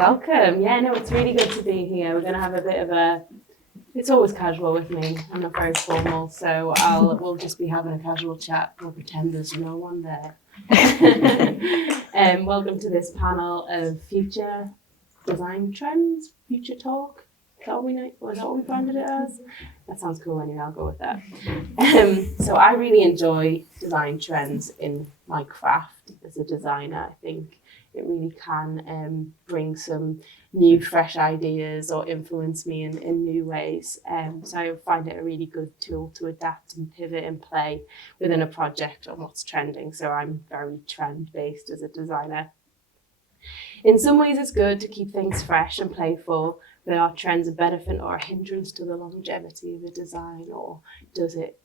Welcome. Yeah, no, it's really good to be here. We're going to have a bit of a, it's always casual with me. I'm not very formal, so we'll just be having a casual chat. We'll pretend there's no one there. Welcome to this panel of future design trends, future talk. Is that what we branded it as? That sounds cool anyway, I'll go with that. So I really enjoy design trends in my craft as a designer. I think it really can bring some new, fresh ideas or influence me in new ways. So I find it a really good tool to adapt and pivot and play within a project on what's trending. So I'm very trend-based as a designer. In some ways, it's good to keep things fresh and playful, but are trends a benefit or a hindrance to the longevity of a design, or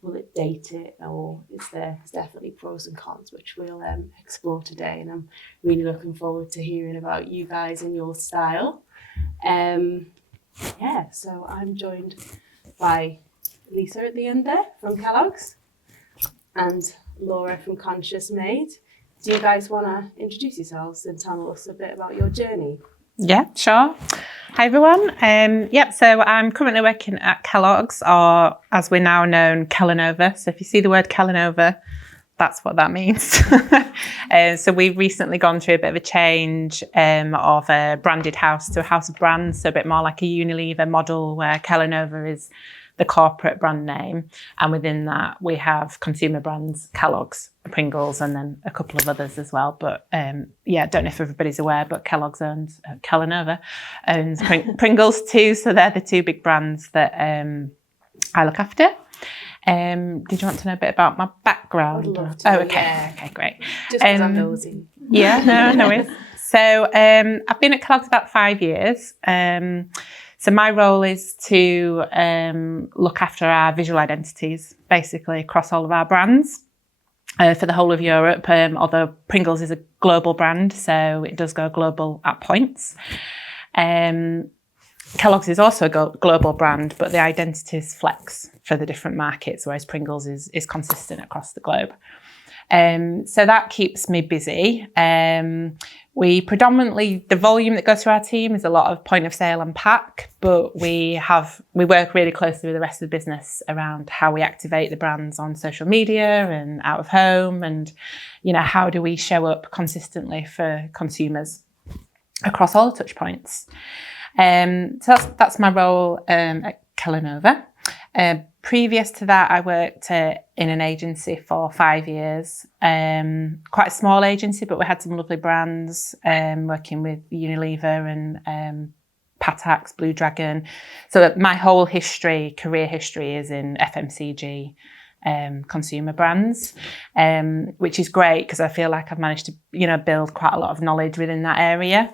will it date it, or there's definitely pros and cons, which we'll explore today. And I'm really looking forward to hearing about you guys and your style. So I'm joined by Lisa at the end there from Kellogg's and Laura from Conscious Made. Do you guys want to introduce yourselves and tell us a bit about your journey? Yeah, sure. Hi, everyone. So I'm currently working at Kellogg's, or as we're now known, Kellanova. So if you see the word Kellanova, that's what that means. So we've recently gone through a bit of a change of a branded house to a house of brands, so a bit more like a Unilever model where Kellanova is the corporate brand name, and within that we have consumer brands, Kellogg's, Pringles, and then a couple of others as well. But don't know if everybody's aware, but Kellogg's owns Kellanova owns Pringles too, so they're the two big brands that I look after. Did you want to know a bit about my background? I'd love to. Oh, okay. Yeah. Okay, great. Just because I'm nosy. Yeah, no worries. So I've been at Kellogg's about 5 years. So my role is to look after our visual identities, basically across all of our brands for the whole of Europe, although Pringles is a global brand, so it does go global at points. Kellogg's is also a global brand, but the identities flex for the different markets, whereas Pringles is consistent across the globe. So that keeps me busy. We predominantly, the volume that goes through our team is a lot of point of sale and pack, but we work really closely with the rest of the business around how we activate the brands on social media and out of home, and how do we show up consistently for consumers across all the touch points. So that's my role at Kellanova. Previous to that, I worked in an agency for 5 years, quite a small agency, but we had some lovely brands, working with Unilever and Patak's, Blue Dragon. So my whole career history is in FMCG consumer brands, which is great because I feel like I've managed to build quite a lot of knowledge within that area.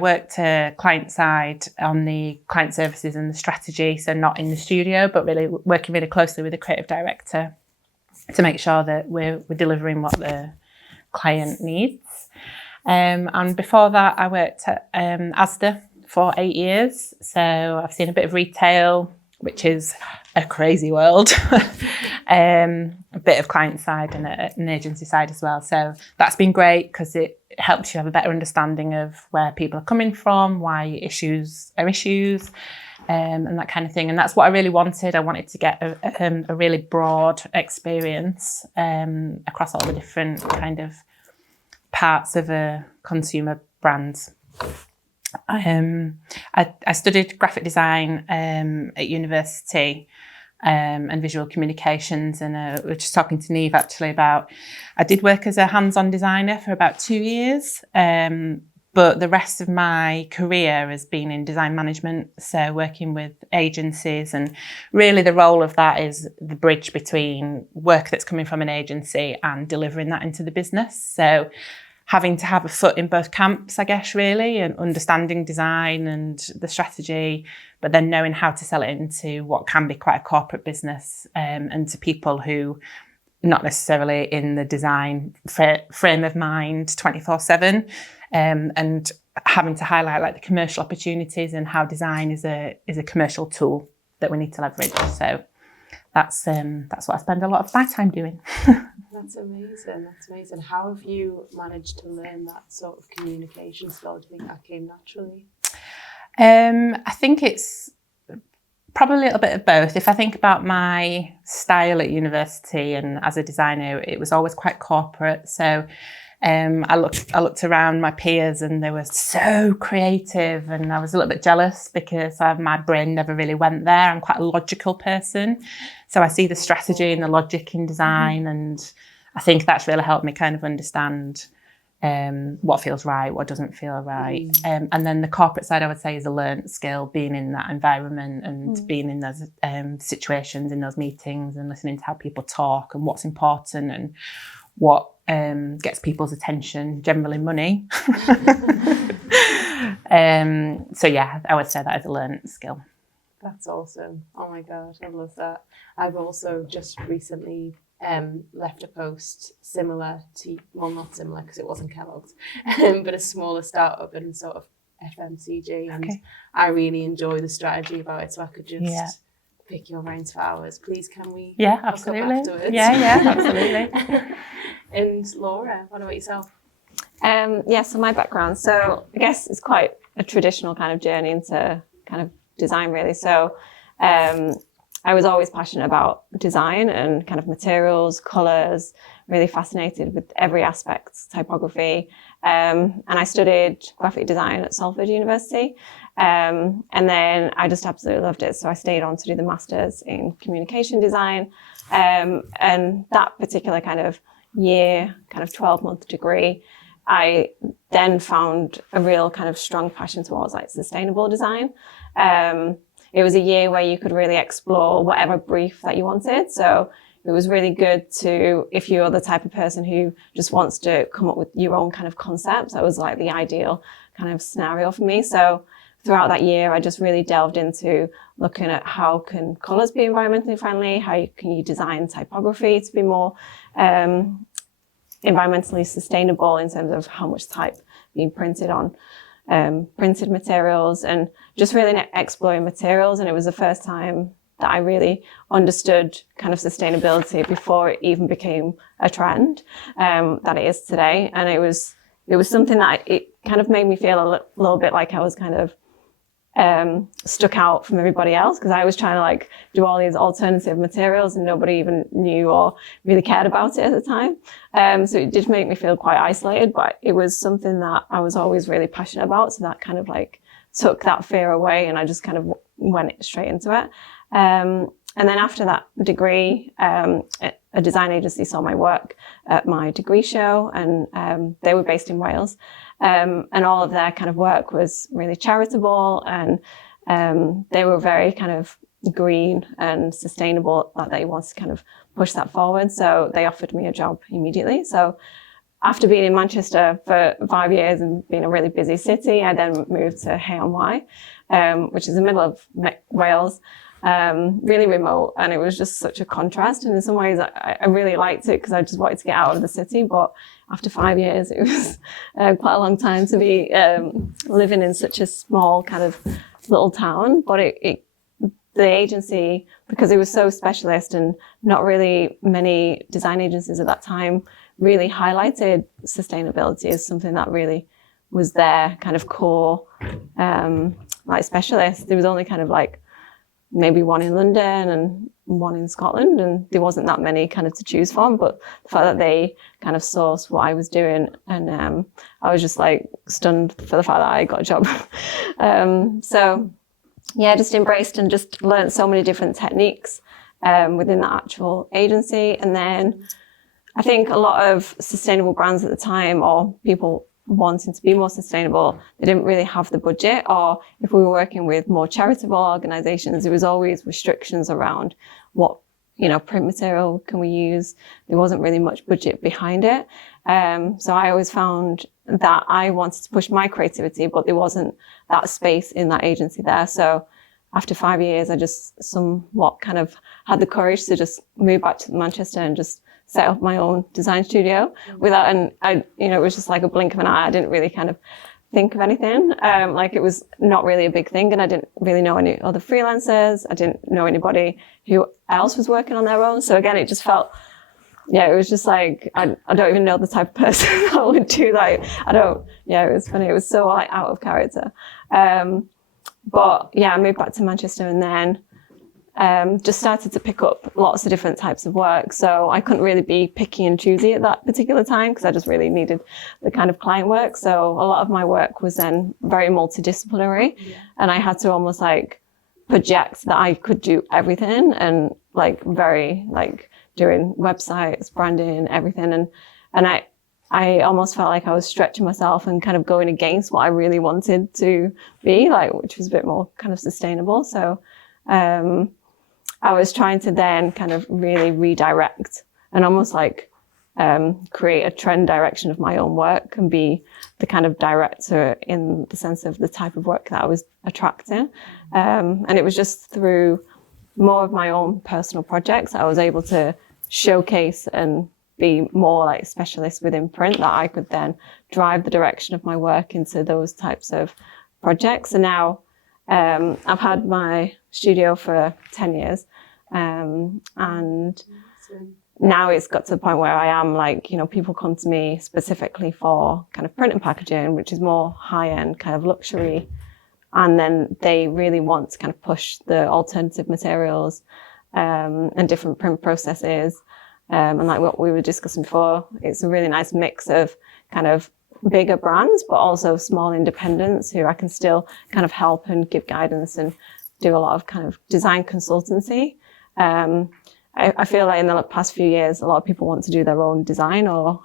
Worked client side on the client services and the strategy, so not in the studio, but really working really closely with the creative director to make sure that we're delivering what the client needs. And before that, I worked at Asda for 8 years, so I've seen a bit of retail, which is a crazy world, a bit of client side and an agency side as well. So that's been great because it helps you have a better understanding of where people are coming from, why issues are issues, and that kind of thing. And that's what I really wanted. I wanted to get a really broad experience across all the different kind of parts of a consumer brand. I studied graphic design at university and visual communications, and we were just talking to Neve actually about, I did work as a hands-on designer for about 2 years, but the rest of my career has been in design management, so working with agencies, and really the role of that is the bridge between work that's coming from an agency and delivering that into the business. So having to have a foot in both camps, I guess, really, and understanding design and the strategy, but then knowing how to sell it into what can be quite a corporate business, and to people who not necessarily in the design frame of mind 24/7, and having to highlight like the commercial opportunities and how design is a commercial tool that we need to leverage. So that's what I spend a lot of my time doing. That's amazing. That's amazing. How have you managed to learn that sort of communication skill? Do you think that came naturally? I think it's probably a little bit of both. If I think about my style at university and as a designer, it was always quite corporate. So I looked around my peers and they were so creative, and I was a little bit jealous because my brain never really went there. I'm quite a logical person. So I see the strategy and the logic in design, and I think that's really helped me kind of understand what feels right, what doesn't feel right. And then the corporate side, I would say, is a learnt skill, being in that environment and being in those situations, in those meetings, and listening to how people talk and what's important and what gets people's attention, generally money. So yeah, I would say that is a learnt skill. That's awesome. Oh my God, I love that. I've also just recently left a post similar to, well, not similar because it wasn't Kellogg's, but a smaller startup in sort of FMCG, and I really enjoy the strategy about it, so I could just pick your brains for hours. Please, can we hook absolutely up afterwards? Yeah, absolutely. And Laura, what about yourself? So my background, so I guess it's quite a traditional kind of journey into kind of design, really. So I was always passionate about design and kind of materials, colours, really fascinated with every aspect, typography. And I studied graphic design at Salford University. And then I just absolutely loved it. So I stayed on to do the Masters in Communication Design. And that particular kind of year, kind of 12-month degree, I then found a real kind of strong passion towards like sustainable design. It was a year where you could really explore whatever brief that you wanted. So it was really good to, if you're the type of person who just wants to come up with your own kind of concepts, that was like the ideal kind of scenario for me. So throughout that year, I just really delved into looking at how can colours be environmentally friendly, how can you design typography to be more environmentally sustainable in terms of how much type being printed on printed materials, and just really exploring materials. And it was the first time that I really understood kind of sustainability before it even became a trend that it is today. And it was something that it kind of made me feel a little bit like I was kind of stuck out from everybody else, because I was trying to like do all these alternative materials and nobody even knew or really cared about it at the time. So it did make me feel quite isolated, but it was something that I was always really passionate about. So that kind of like took that fear away, and I just kind of went straight into it. And then after that degree, a design agency saw my work at my degree show, and they were based in Wales. And all of their kind of work was really charitable, and they were very kind of green and sustainable, that they wanted to kind of push that forward. So they offered me a job immediately. So after being in Manchester for 5 years and being a really busy city, I then moved to Hay-on-Wye, which is in the middle of Wales, really remote. And it was just such a contrast. And in some ways, I really liked it because I just wanted to get out of the city. But after 5 years, it was quite a long time to be living in such a small kind of little town. But the agency, because it was so specialist and not really many design agencies at that time really highlighted sustainability as something that really was their kind of core like specialist. There was only kind of like maybe one in London and one in Scotland, and there wasn't that many kind of to choose from. But the fact that they kind of sourced what I was doing, and I was just like stunned for the fact that I got a job. So yeah, just embraced and just learned so many different techniques within the actual agency. And then I think a lot of sustainable brands at the time, or people wanting to be more sustainable, they didn't really have the budget. Or if we were working with more charitable organizations, there was always restrictions around what, print material can we use. There wasn't really much budget behind it. So I always found that I wanted to push my creativity, but there wasn't that space in that agency there. So after 5 years, I just somewhat kind of had the courage to just move back to Manchester and just set up my own design studio without, it was just like a blink of an eye. I didn't really kind of think of anything. Like it was not really a big thing, and I didn't really know any other freelancers. I didn't know anybody who else was working on their own. So again, it just felt, it was just like, I don't even know the type of person that would do like, it was funny. It was so like out of character. But yeah, I moved back to Manchester and then just started to pick up lots of different types of work. So I couldn't really be picky and choosy at that particular time because I just really needed the kind of client work. So a lot of my work was then very multidisciplinary, and I had to almost like project that I could do everything, and like very like doing websites, branding, everything. And I almost felt like I was stretching myself and kind of going against what I really wanted to be like, which was a bit more kind of sustainable. So, I was trying to then kind of really redirect and almost like create a trend direction of my own work and be the kind of director in the sense of the type of work that I was attracting. And it was just through more of my own personal projects I was able to showcase and be more like specialist within print that I could then drive the direction of my work into those types of projects. And now I've had my studio for 10 years. And now it's got to the point where I am like, people come to me specifically for kind of print and packaging, which is more high-end kind of luxury. And then they really want to kind of push the alternative materials and different print processes. And like what we were discussing before, it's a really nice mix of kind of bigger brands, but also small independents who I can still kind of help and give guidance and do a lot of kind of design consultancy. I feel like in the past few years, a lot of people want to do their own design or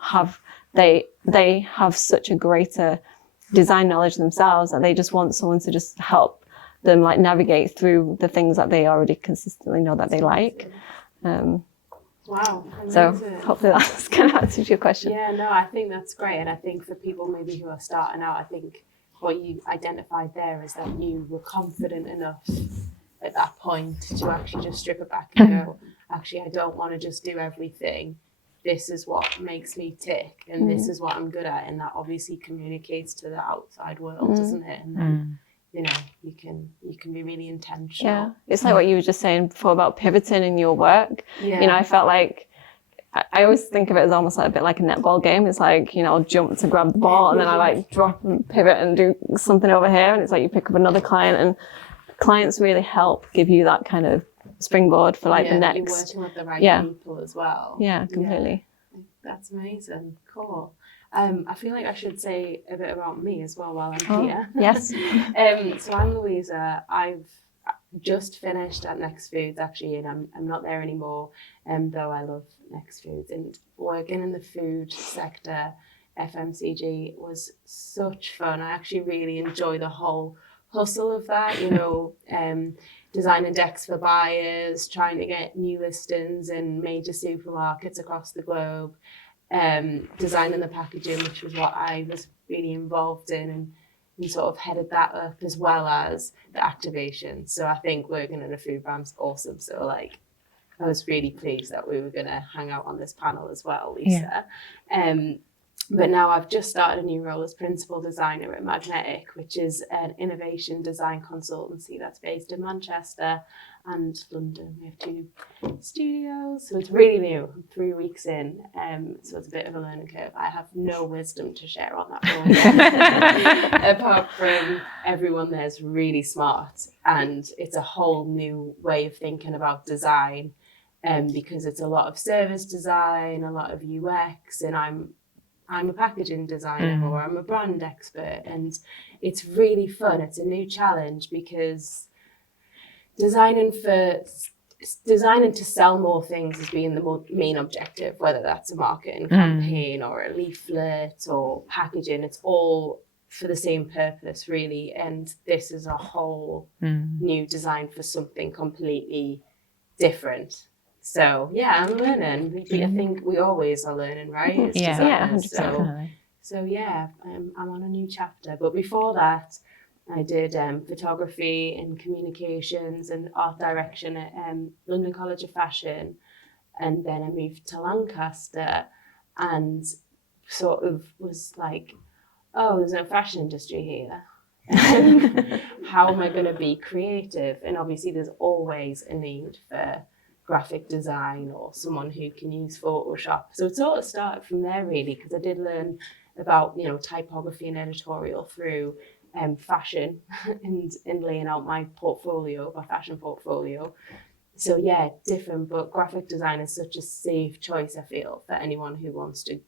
they have such a greater design knowledge themselves that they just want someone to just help them like navigate through the things that they already consistently know that they like. Wow. So hopefully that's kind of answers your question. Yeah, no, I think that's great. And I think for people maybe who are starting out, I think what you identified there is that you were confident enough at that point to actually just strip it back and go, actually, I don't want to just do everything. This is what makes me tick and this is what I'm good at. And that obviously communicates to the outside world, doesn't it? And then, you can be really intentional. Yeah, it's like what you were just saying before about pivoting in your work. Yeah. I felt like I always think of it as almost like a bit like a netball game. It's like, I'll jump to grab the ball and then I like drop and pivot and do something over here. And it's like you pick up another client, and clients really help give you that kind of springboard for like the next. You're working with the right people as well. Yeah, completely. Yeah. That's amazing. Cool. I feel like I should say a bit about me as well while I'm here. Yes. So I'm Louisa. I've just finished at Next Foods actually, and I'm not there anymore. Though I love Next Foods, and working in the food sector, FMCG was such fun. I actually really enjoy the whole hustle of that. Designing decks for buyers, trying to get new listings in major supermarkets across the globe. Designing the packaging, which was what I was really involved in, and sort of headed that up, as well as the activation. So I think working in a food brand's awesome. So like, I was really pleased that we were going to hang out on this panel as well, Lisa. Yeah. But now I've just started a new role as principal designer at Magnetic, which is an innovation design consultancy that's based in Manchester and London. We have 2 studios, so it's really new. I'm 3 weeks in, so it's a bit of a learning curve. I have no wisdom to share on that role yet, apart from everyone there's really smart, and it's a whole new way of thinking about design, because it's a lot of service design, a lot of UX, and I'm a packaging designer or I'm a brand expert, and it's really fun. It's a new challenge because designing to sell more things has been the main objective, whether that's a marketing campaign or a leaflet or packaging. It's all for the same purpose, really. And this is a whole new design for something completely different. So yeah, I'm learning. I think we always are learning, right? As designers. 100%. So yeah, I'm on a new chapter. But before that, I did photography and communications and art direction at London College of Fashion, and then I moved to Lancaster and sort of was like oh, there's no fashion industry here. How am I going to be creative? And obviously there's always a need for graphic design or someone who can use Photoshop. So it sort of started from there really, because I did learn about, you know, typography and editorial through fashion and laying out my fashion portfolio. So yeah, different, but graphic design is such a safe choice, I feel, for anyone who wants to.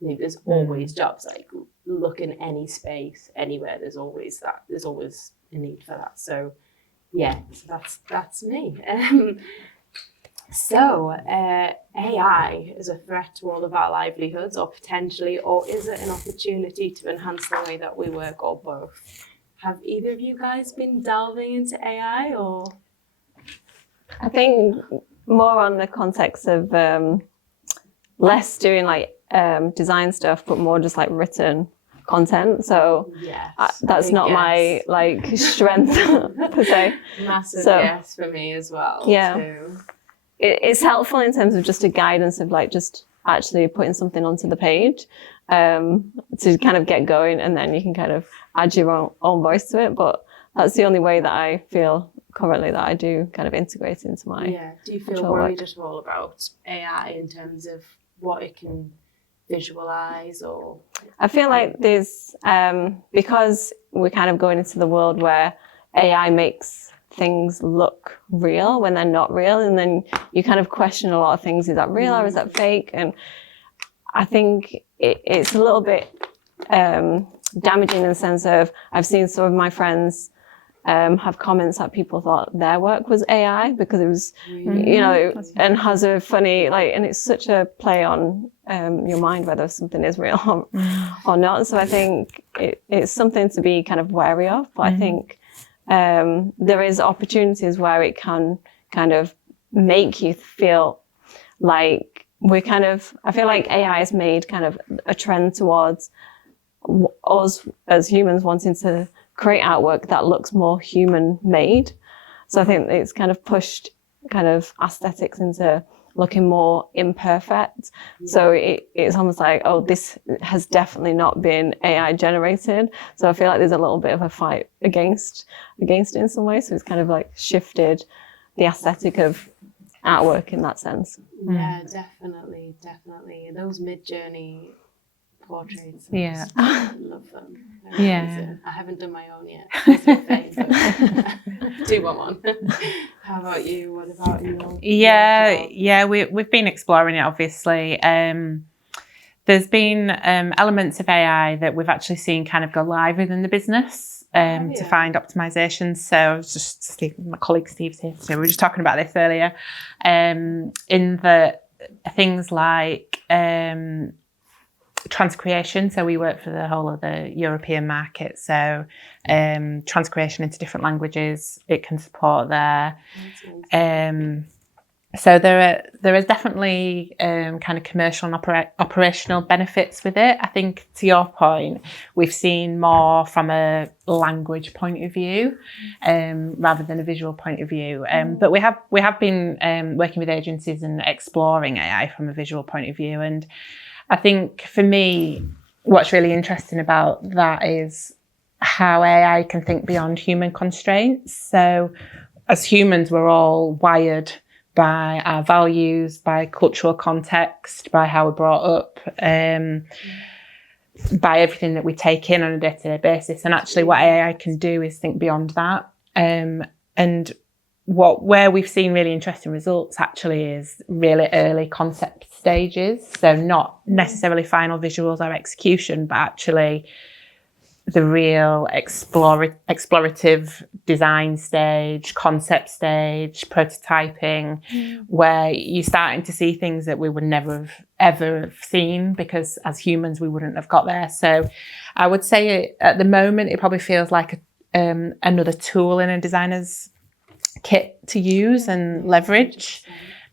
You know, there's always jobs, like look in any space, anywhere, there's always a need for that. So yeah, so that's me. So AI is a threat to all of our livelihoods, or potentially, or is it an opportunity to enhance the way that we work, or both? Have either of you guys been delving into AI, or? I think more on the context of less doing like design stuff, but more just like written content. So yes, that's not my like strength per se. Massive So, yes for me as well. Yeah. Too. It's helpful in terms of just a guidance of like just actually putting something onto the page to kind of get going, and then you can kind of add your own voice to it. But that's the only way that I feel currently that I do kind of integrate into my Do you feel worried at all about AI in terms of what it can visualize? Or I feel like there's because we're kind of going into the world where AI makes things look real when they're not real, and then you kind of question a lot of things. Is that real or is that fake? And I think it's a little bit damaging in the sense of I've seen some of my friends have comments that people thought their work was AI because it was, you know, and has a funny, like, and it's such a play on your mind whether something is real or not. So I think it's something to be kind of wary of, but I think there is opportunities where it can kind of make you feel like I feel like AI has made kind of a trend towards us as humans wanting to create artwork that looks more human made. So I think it's kind of pushed kind of aesthetics into looking more imperfect. So it's almost like, oh, this has definitely not been AI generated. So I feel like there's a little bit of a fight against it in some way. So it's kind of like shifted the aesthetic of artwork in that sense. Yeah, definitely. Those Mid-Journey portraits. Yeah. I love them. Yeah. Amazing. I haven't done my own yet. That's my thing, but do want one. How about you? What about you? Yeah, we've been exploring it, obviously. There's been elements of AI that we've actually seen kind of go live within the business to find optimizations. So I was my colleague Steve's here, so we were just talking about this earlier. In the things like transcreation. So we work for the whole of the European market. So transcreation into different languages, it can support there. So there is definitely kind of commercial and operational benefits with it. I think to your point, we've seen more from a language point of view rather than a visual point of view. But we have been working with agencies and exploring AI from a visual point of view. And I think for me, what's really interesting about that is how AI can think beyond human constraints. So as humans, we're all wired by our values, by cultural context, by how we're brought up, by everything that we take in on a day-to-day basis. And actually what AI can do is think beyond that. And where we've seen really interesting results actually is really early concept stages. So not necessarily final visuals or execution, but actually the real explorative design stage, concept stage, prototyping, where you're starting to see things that we would never have ever seen because as humans we wouldn't have got there. So I would say at the moment it probably feels like another tool in a designer's kit to use and leverage,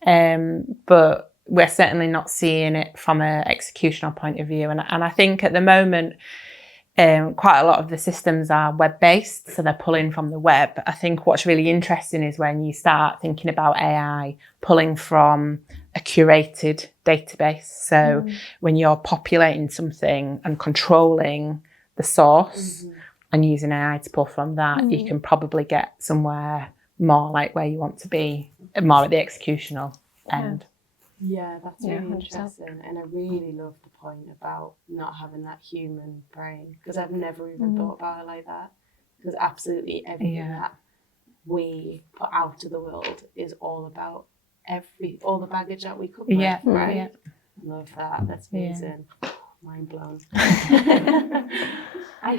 but we're certainly not seeing it from an executional point of view. And I think at the moment quite a lot of the systems are web-based, so they're pulling from the web. I think what's really interesting is when you start thinking about AI pulling from a curated database. So when you're populating something and controlling the source and using AI to pull from that, you can probably get somewhere more like where you want to be, more at the executional end. Yeah, that's Yeah, really 100%. interesting. And I really love the point about not having that human brain, because I've never even thought about it like that. Because absolutely everything that we put out to the world is all about all the baggage that we come with, right? Yeah. Love that. That's amazing. Mind blown. I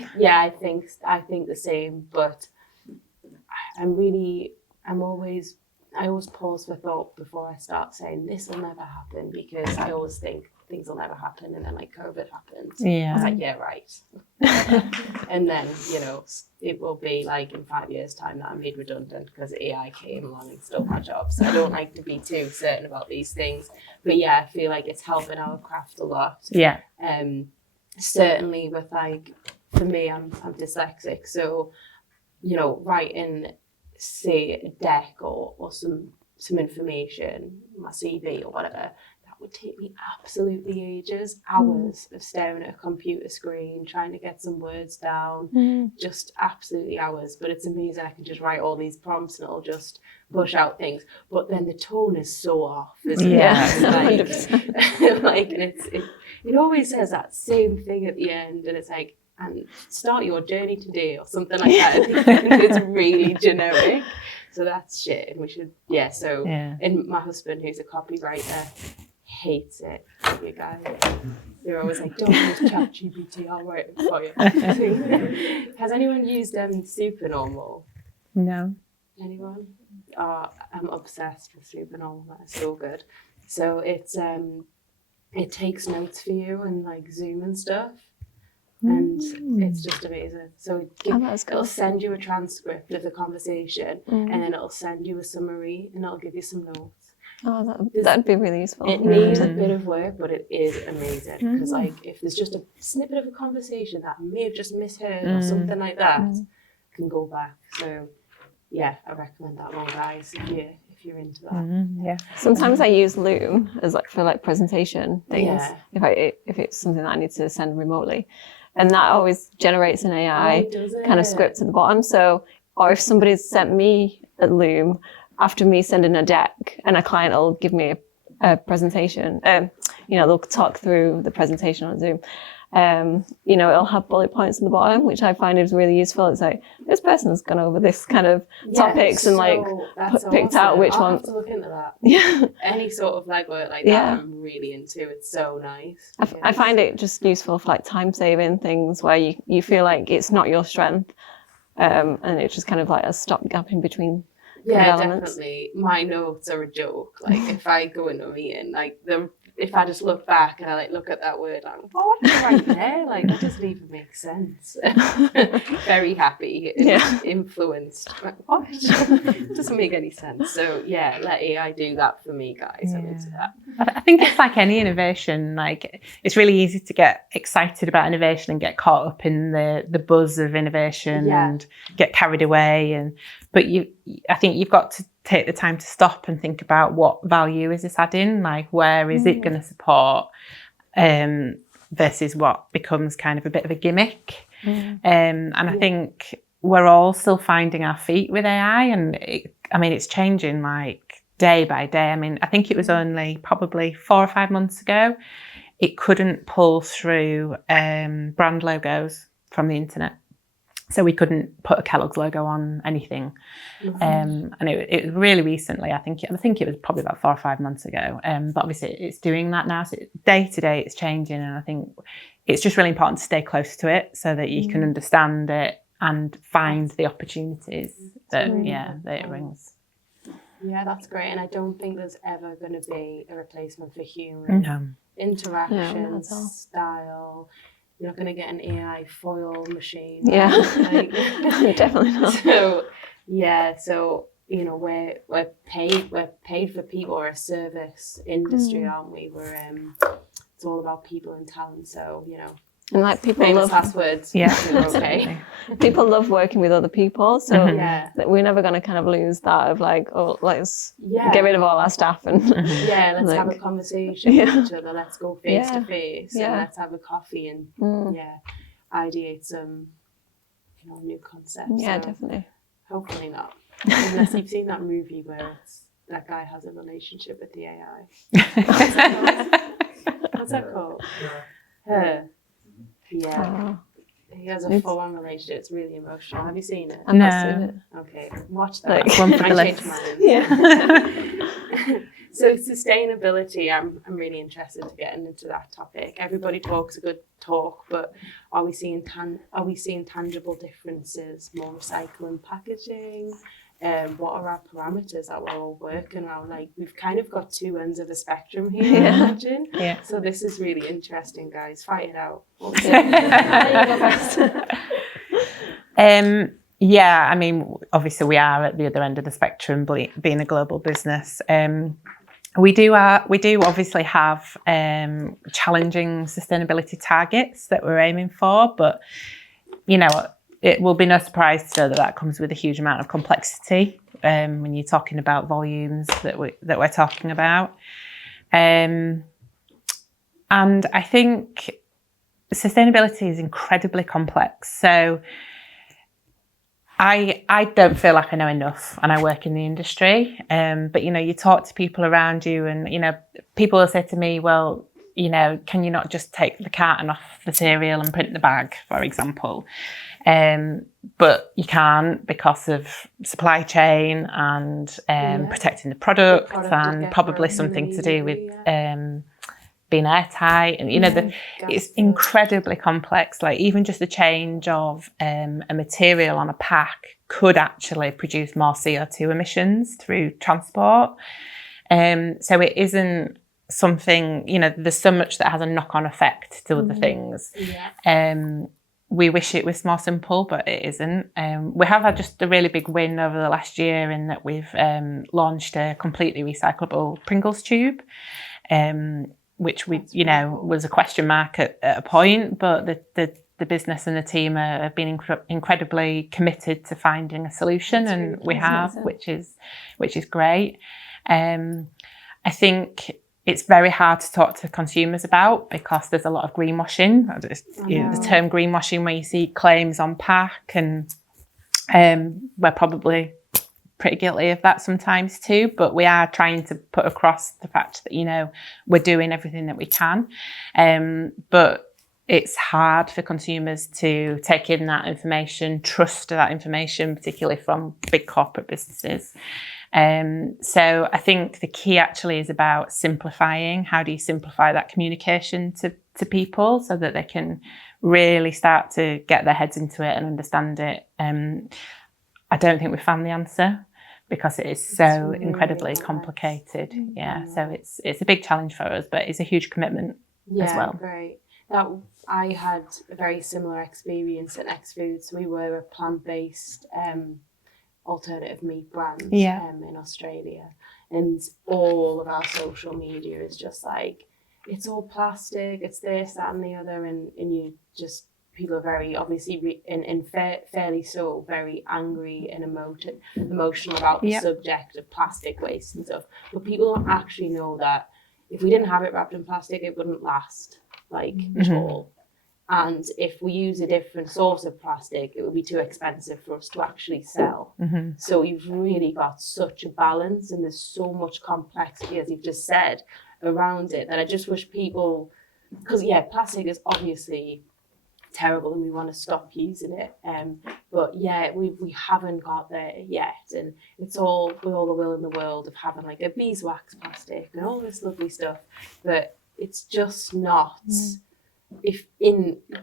think the same, but I always pause for thought before I start saying this will never happen, because I always think things will never happen, and then like COVID happened. I was like, yeah, right. And then, it will be like in 5 years' time that I'm made redundant because AI came along and stole my job. So I don't like to be too certain about these things. But yeah, I feel like it's helping our craft a lot. Yeah. Certainly with for me, I'm dyslexic. So, writing, say, a deck or some information, my CV or whatever, that would take me absolutely ages, hours of staring at a computer screen, trying to get some words down, just absolutely hours. But it's amazing. I can just write all these prompts and it'll just push out things. But then the tone is so off, isn't it? And it always says that same thing at the end, and it's like, and start your journey today or something like that. I think it's really generic. So that's shit. And we should, and my husband, who's a copywriter, hates it. You guys, they're always like, don't use ChatGPT, I'll write it for you. Has anyone used Supernormal? No. Anyone? I'm obsessed with Supernormal. That's so good. So it takes notes for you and like Zoom and stuff. And it's just amazing. So it'll send you a transcript of the conversation, and then it'll send you a summary, and it'll give you some notes. Oh, that'd be really useful. It needs a bit of work, but it is amazing. Because like if there's just a snippet of a conversation that I may have just misheard or something like that, can go back. So yeah, I recommend that one, guys, if you're into that. Sometimes I use Loom as for presentation things. Yeah. If it's something that I need to send remotely. And that always generates an AI kind of script at the bottom. So, or if somebody's sent me a Loom after me sending a deck, and a client will give me a presentation, they'll talk through the presentation on Zoom. It'll have bullet points at the bottom, which I find is really useful. It's like, this person's gone over this kind of topics and picked out which I'll ones. have to look into that. Yeah. Any sort of work like that, I'm really into. It's so nice. I find it just useful for time saving things where you feel like it's not your strength, and it's just kind of like a stopgap in between. Yeah, definitely. My notes are a joke. If I go into a meeting, if I just look back and I look at that word, I'm like, what did I write there? That doesn't even make sense. Very happy, influenced. What? Doesn't make any sense. So yeah, let AI do that for me, guys. I'm into that. I think it's like any innovation. It's really easy to get excited about innovation and get caught up in the buzz of innovation and get carried away. But I think you've got to take the time to stop and think about what value is this adding, where is it going to support, versus what becomes kind of a bit of a gimmick. And I think we're all still finding our feet with AI, and it's changing day by day. I think it was only probably 4 or 5 months ago it couldn't pull through brand logos from the internet. So we couldn't put a Kellogg's logo on anything. And it was really recently, I think it was probably about 4 or 5 months ago. But obviously it's doing that now. So day to day it's changing. And I think it's just really important to stay close to it so that you can understand it and find the opportunities that it brings. Yeah, that's great. And I don't think there's ever going to be a replacement for human interaction, style. You're not going to get an AI foil machine. Yeah, definitely not. So we're paid for people. We're a service industry, aren't we? It's all about people and talent. So and people famous love last words. Yeah, okay. People love working with other people, so we're never going to kind of lose that of let's get rid of all our staff and let's have a conversation with each other. Let's go face to face and let's have a coffee and ideate some, new concepts. Yeah, So definitely. hopefully not. Unless you've seen that movie where that guy has a relationship with the AI. What's that called? Her. Yeah. Oh, He has a It's- full-on relationship. It's really emotional. Have you seen it? I've not No. seen it. Okay, watch that. Like- One for the I changed list. mine. Yeah. So sustainability, I'm really interested in getting into that topic. Everybody talks a good talk, but are we seeing tangible differences? More recycling packaging? What are our parameters that we're all working around? Like, we've kind of got two ends of the spectrum here, I Yeah. imagine. Yeah. So this is really interesting, guys. Fight it out. Yeah, I mean, obviously we are at the other end of the spectrum, being a global business. We do obviously have challenging sustainability targets that we're aiming for, but it will be no surprise to know that comes with a huge amount of complexity when you're talking about volumes that we're talking about. And I think sustainability is incredibly complex. So I don't feel like I know enough, and I work in the industry. But you talk to people around you, and people will say to me, "Well, can you not just take the carton off the cereal and print the bag, for example?" But you can't, because of supply chain and protecting the product and probably something to do with being airtight, and it's incredibly complex. Like, even just the change of a material on a pack could actually produce more CO2 emissions through transport. So it isn't something, there's so much that has a knock-on effect to other things. We wish it was more simple, but it isn't. We have had just a really big win over the last year in that we've launched a completely recyclable Pringles tube, which was a question mark at a point, but the business and the team have been incredibly committed to finding a solution, and we have, which is great. I think it's very hard to talk to consumers about, because there's a lot of greenwashing. The term greenwashing, where you see claims on pack, and we're probably pretty guilty of that sometimes too, but we are trying to put across the fact that we're doing everything that we can, but it's hard for consumers to take in that information, trust that information, particularly from big corporate businesses. So I think the key actually is about simplifying. How do you simplify that communication to people so that they can really start to get their heads into it and understand it? I don't think we found the answer, because it is so really incredibly complicated. Yeah, so it's a big challenge for us, but it's a huge commitment as well. Yeah, great. I had a very similar experience at Next Foods. We were a plant-based alternative meat brand in Australia, and all of our social media is just like, it's all plastic, it's this, that and the other, and you just, people are very obviously fairly so very angry and emotional about the subject of plastic waste and stuff, but people don't actually know that if we didn't have it wrapped in plastic, it wouldn't last at all. And if we use a different source of plastic, it would be too expensive for us to actually sell. So you've really got such a balance, and there's so much complexity, as you've just said, around it, that I just wish people, because plastic is obviously terrible and we want to stop using it, but we haven't got there yet, and it's all with all the will in the world of having like a beeswax plastic and all this lovely stuff, but it's just not.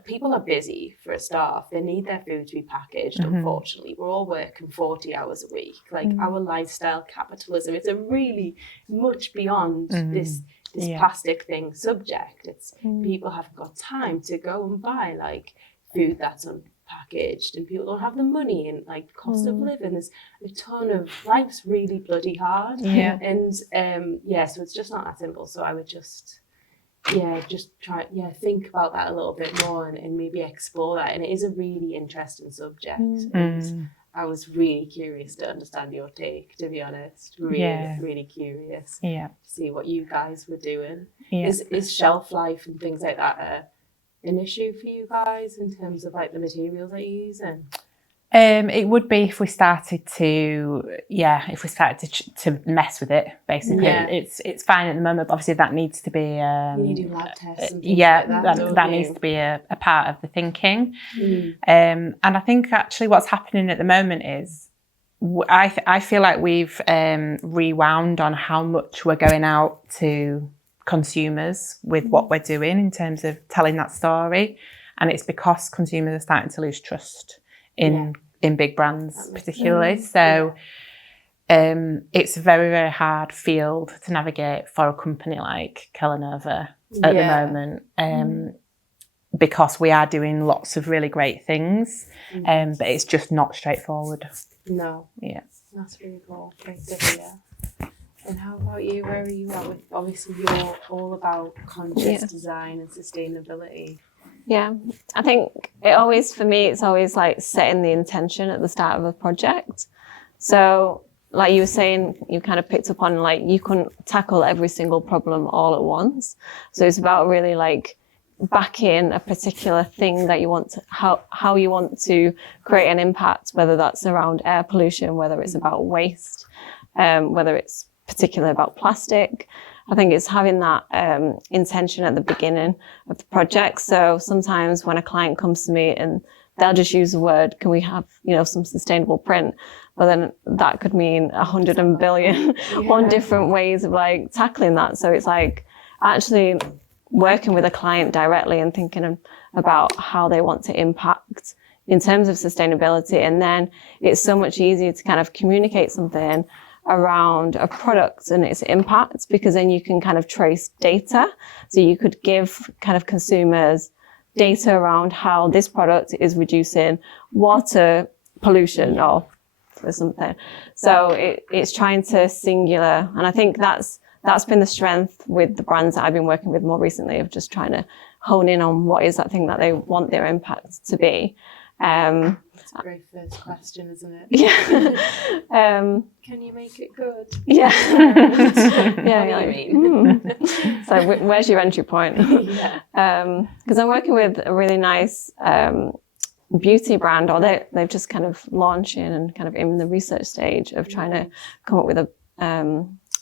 People are busy, for a start, they need their food to be packaged. Unfortunately, we're all working 40 hours a week. Our lifestyle capitalism, it's a really much beyond this plastic thing subject. It's people haven't got time to go and buy food that's unpackaged, and people don't have the money, and cost of living, there's a ton of, life's really bloody hard, and so it's just not that simple. So I would just try think about that a little bit more, and maybe explore that, and it is a really interesting subject, and I was really curious to understand your take, to be honest. Really curious to see what you guys were doing. Is shelf life and things like that an issue for you guys in terms of like the materials that you're using? It would be if we started to mess with it. Basically, Yeah. it's fine at the moment. But obviously, that needs to be You do lab tests and things like that. that needs to be a part of the thinking. Mm. And I think actually what's happening at the moment is I feel like we've rewound on how much we're going out to consumers with what we're doing in terms of telling that story, and it's because consumers are starting to lose trust in big brands particularly. So it's a very, very hard field to navigate for a company like Kellanova at the moment, because we are doing lots of really great things, but it's just not straightforward. No. Yeah. That's really cool. Great to hear. And how about you? Where are you at with, obviously you're all about conscious design and sustainability. Yeah, I think for me, it's always like setting the intention at the start of a project. So like you were saying, you kind of picked up on like you couldn't tackle every single problem all at once. So it's about really like backing a particular thing that you want to, how you want to create an impact, whether that's around air pollution, whether it's about waste, whether it's particularly about plastic. I think it's having that intention at the beginning of the project. So sometimes when a client comes to me and they'll just use the word, can we have, some sustainable print? But then that could mean 100 billion on different ways of like tackling that. So it's like actually working with a client directly and thinking about how they want to impact in terms of sustainability. And then it's so much easier to kind of communicate something around a product and its impact, because then you can kind of trace data. So you could give kind of consumers data around how this product is reducing water pollution or something. So it's trying to singular. And I think that's been the strength with the brands that I've been working with more recently, of just trying to hone in on what is that thing that they want their impact to be. That's a great first question, isn't it? Yeah. Can you make it good? Yeah. Yeah. What do you mean? So where's your entry point? Yeah. Because I'm working with a really nice beauty brand, or they've just kind of launching and kind of in the research stage of trying to come up with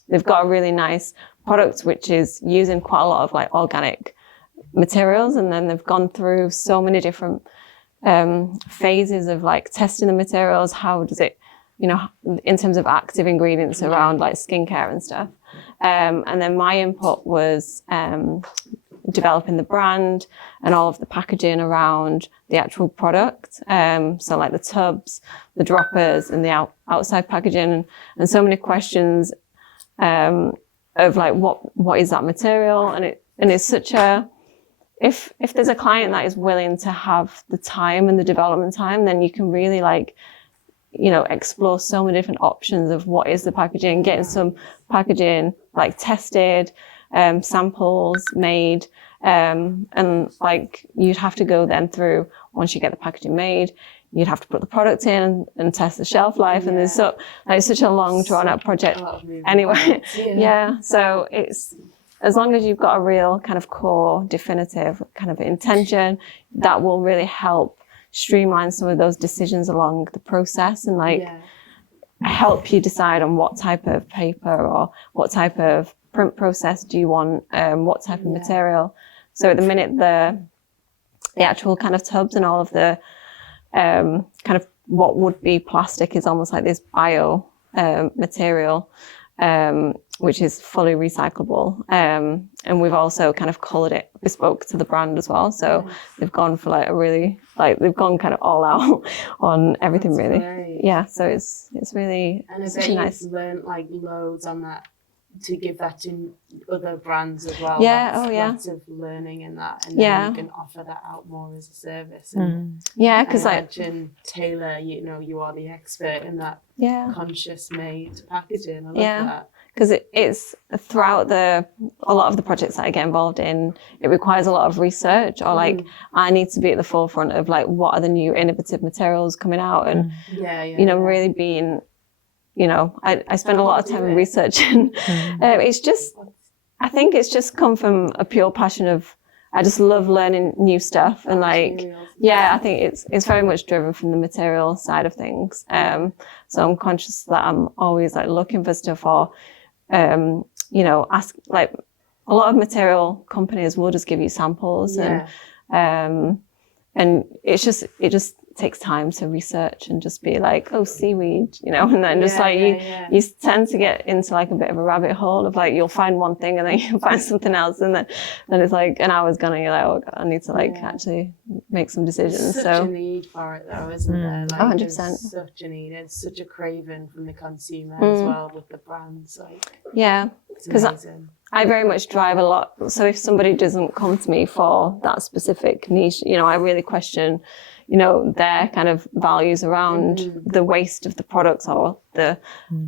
they've got a really nice product which is using quite a lot of like organic materials, and then they've gone through so many different phases of like testing the materials. How does it, in terms of active ingredients around like skincare and stuff. And then my input was developing the brand and all of the packaging around the actual product. So like the tubs, the droppers, and the outside packaging, and so many questions of like what is that material, and it's such a if there's a client that is willing to have the time and the development time, then you can really like, explore so many different options of what is the packaging, getting some packaging like tested, samples made, and like you'd have to go then through, once you get the packaging made, you'd have to put the product in and test the shelf life. And there's such a long drawn out project anyway. Yeah. So it's, as long as you've got a real kind of core, definitive kind of intention, that will really help streamline some of those decisions along the process and help you decide on what type of paper or what type of print process do you want, what type of material. So at the minute, the actual kind of tubs and all of the kind of what would be plastic is almost like this bio material, which is fully recyclable. And we've also kind of colored it bespoke to the brand as well. So they've gone for like they've gone kind of all out on everything. That's really. Great. Yeah. So it's really, and I bet you've learned like loads on that to give that to other brands as well. Yeah. Lots of learning in that. And then you can offer that out more as a service. And yeah. Cause Taylor, you are the expert in that conscious made packaging. I love that. Because it's throughout a lot of the projects that I get involved in, it requires a lot of research, or like I need to be at the forefront of like what are the new innovative materials coming out, and really being, I spend a lot of time researching. It's just, I think it's just come from a pure passion of I just love learning new stuff and like, Materials. yeah, I think it's very much driven from the material side of things. So I'm conscious that I'm always like looking for stuff or, you know, ask like a lot of material companies will just give you samples Yeah. and it just takes time to research and just be like, oh, seaweed, you know, and then just like you tend to get into like a bit of a rabbit hole of like, you'll find one thing and then you'll find something else. And then it's like an hour's gone and you're like, oh God, I need to like actually make some decisions. There's such a need for it though, isn't there? Like, 100%. there's such a need. It's such a craving from the consumer as well with the brands. Like, yeah. it's amazing. I very much drive a lot. So if somebody doesn't come to me for that specific niche, you know, I really question, you know, their kind of values around the waste of the products or the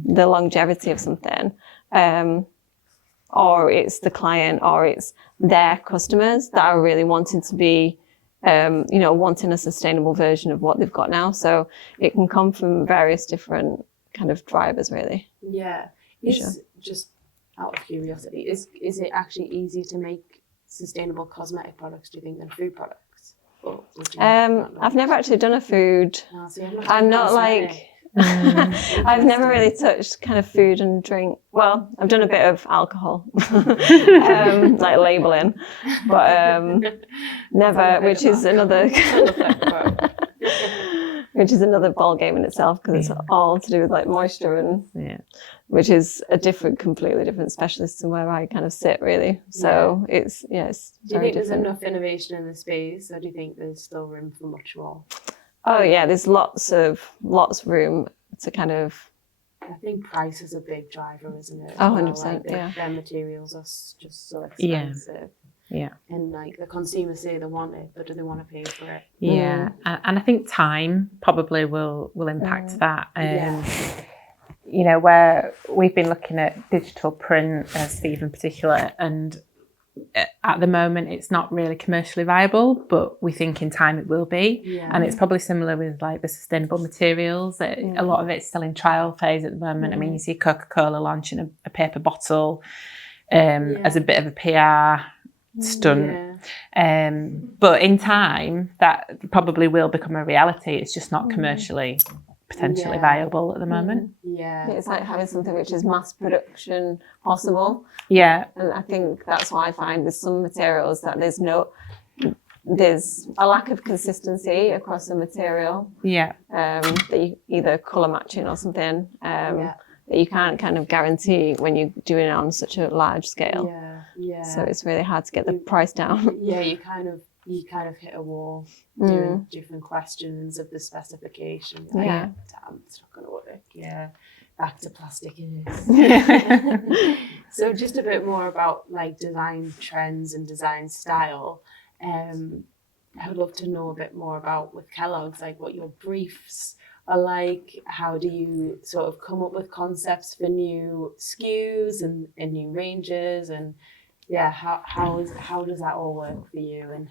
longevity of something. Or it's the client or it's their customers that are really wanting to be, you know, wanting a sustainable version of what they've got now. So it can come from various different kind of drivers, really. Yeah. Just out of curiosity, is it actually easier to make sustainable cosmetic products, do you think, than food products? Or would you not know? I've never actually done a food. Oh, see, I've I'm not cosmetic. like, I've never really touched kind of food and drink. Well, I've done a bit of alcohol, like labeling, but never, which is another ball game in itself because it's all to do with like moisture and which is completely different specialist to where I kind of sit really. So it's Do you think there's enough innovation in the space, or do you think there's still room for much more? Oh yeah, there's lots of room to kind of. I think price is a big driver, isn't it? Oh, 100%, yeah. Their materials are just so expensive. Yeah. And like the consumers say they want it, but do they want to pay for it? Yeah. And I think time probably will impact that. You know, where we've been looking at digital print, Steve in particular, and at the moment it's not really commercially viable, but we think in time it will be. Yeah. And it's probably similar with like the sustainable materials. A lot of it's still in trial phase at the moment. I mean, you see Coca-Cola launching a paper bottle as a bit of a PR stunt. But in time that probably will become a reality. It's just not commercially potentially viable at the moment. Yeah. It's like having something which is mass production possible. Yeah. And I think that's why I find there's some materials that there's a lack of consistency across the material. Yeah. That you either colour matching or something that you can't kind of guarantee when you're doing it on such a large scale. Yeah. So it's really hard to get the price down. Yeah, you kind of hit a wall doing different questions of the specification. Like, damn, it's not going to work. Yeah, back to plastic it is. So just a bit more about like design trends and design style. I would love to know a bit more about with Kellogg's, like what your briefs are like. How do you sort of come up with concepts for new SKUs and new ranges and how does that all work for you, and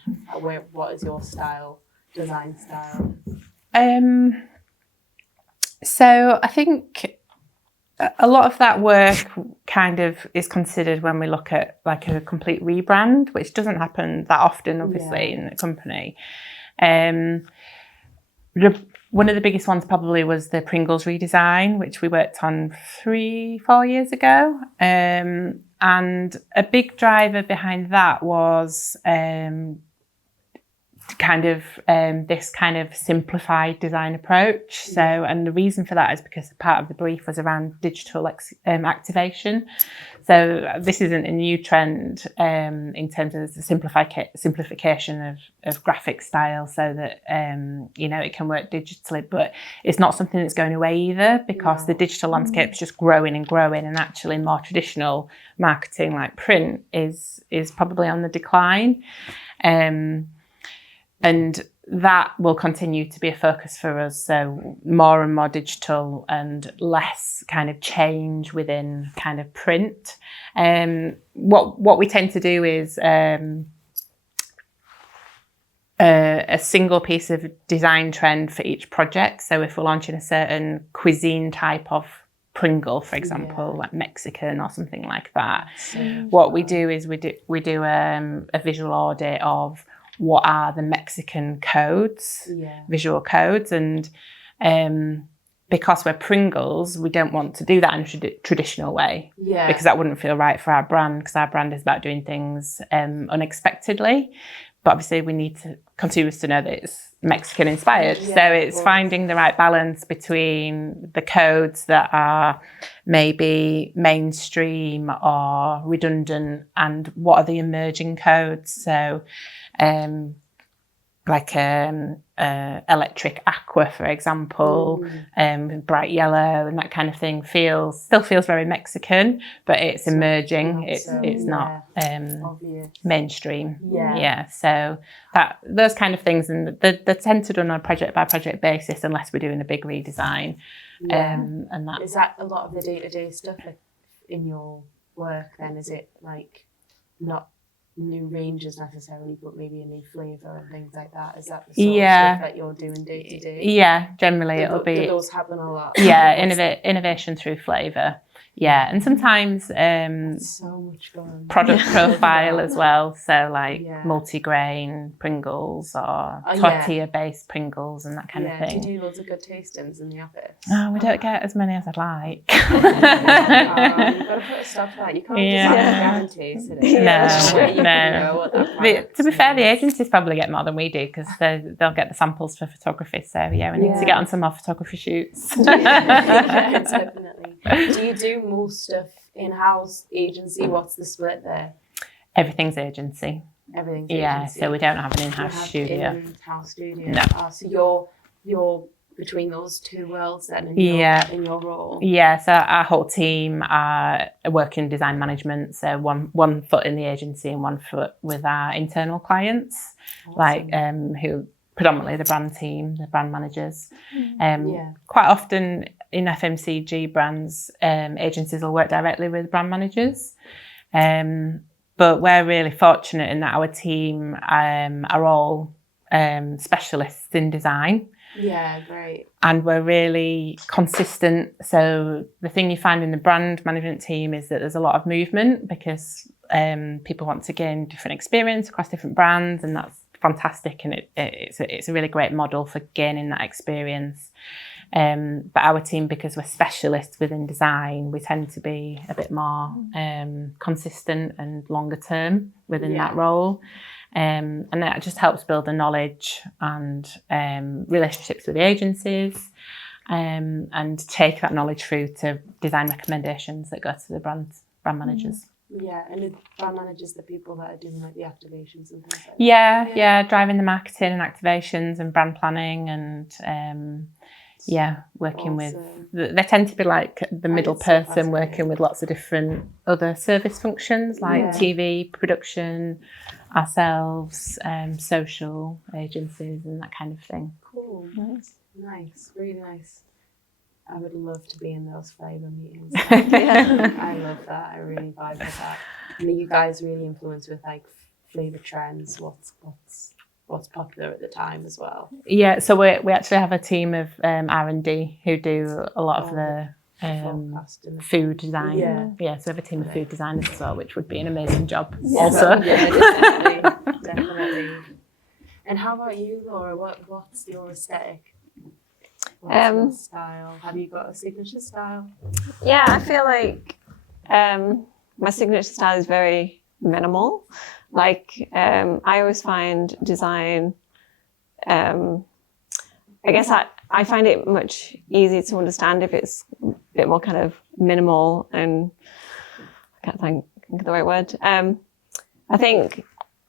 what is your design style? So I think a lot of that work kind of is considered when we look at like a complete rebrand, which doesn't happen that often, obviously, in the company. One of the biggest ones probably was the Pringles redesign, which we worked on 3-4 years ago. And a big driver behind that was this kind of simplified design approach. So, and the reason for that is because part of the brief was around digital activation. So this isn't a new trend in terms of the simplification of graphic style so that, it can work digitally, but it's not something that's going away either because the digital landscape is just growing and growing, and actually more traditional marketing like print is probably on the decline. And that will continue to be a focus for us. So more and more digital and less kind of change within kind of print. What we tend to do is a single piece of design trend for each project. So if we're launching a certain cuisine type of Pringle, for example, like Mexican or something like that. So What we do is we do a visual audit of what are the Mexican codes, visual codes, and because we're Pringles, we don't want to do that in a traditional way, because that wouldn't feel right for our brand, because our brand is about doing things unexpectedly. But obviously we need consumers to know that it's Mexican inspired. So it's finding the right balance between the codes that are maybe mainstream or redundant, and what are the emerging codes. So like electric aqua, for example, bright yellow and that kind of thing still feels very Mexican, but it's emerging. It's not mainstream. So those kind of things, and they're tend to done on a project by project basis, unless we're doing a big redesign. And that is that a lot of the day-to-day stuff in your work then? Is it like not new ranges necessarily, but maybe a new flavour and things like that? Is that the sort of stuff that you're doing day to day? Yeah, generally it'll be. Do those happen a lot? Yeah, innovation through flavour. Yeah, and sometimes so much fun. Product profile as well. So like multi-grain Pringles or tortilla-based Pringles and that kind of thing. Do you do loads of good tastings in the office? No, we don't get as many as I'd like. You've got to put a stop to that. You can't just guarantee today. No. To be fair, the agencies probably get more than we do, because they'll get the samples for photography. So we need to get on some more photography shoots. Definitely. Do you do most stuff in-house, agency? What's the split there? Everything's agency. Everything's agency. So we don't have an in-house studio. In-house studio. No. So you're between those two worlds then in your role? Yeah, so our whole team are working design management, so one foot in the agency and one foot with our internal clients. Awesome. Who predominantly the brand team, the brand managers. Quite often in FMCG brands, agencies will work directly with brand managers. But we're really fortunate in that our team are all specialists in design. Yeah, great. And we're really consistent. So the thing you find in the brand management team is that there's a lot of movement, because people want to gain different experience across different brands, and that's fantastic, and it's a really great model for gaining that experience. But our team, because we're specialists within design, we tend to be a bit more consistent and longer term within that role. And that just helps build the knowledge and relationships with the agencies, and take that knowledge through to design recommendations that go to the brand managers. Yeah, and the brand managers, the people that are doing like the activations and things like that. Yeah, driving the marketing and activations and brand planning, and working with. They tend to be like the middle person, working with lots of different other service functions like TV production, ourselves, social agencies, and that kind of thing. Cool, nice, really nice. I would love to be in those flavour meetings. I love that. I really vibe with that. And you guys really influence with like flavour trends. What's popular at the time as well. Yeah, so we actually have a team of R&D who do a lot of the food design. So we have a team of food designers as well, which would be an amazing job also. Definitely. And how about you, Laura? What's your aesthetic? What's your style? Have you got a signature style? Yeah, I feel like my signature style is very minimal. Like, I always find design, I guess I find it much easier to understand if it's a bit more kind of minimal, and I can't think of the right word. I think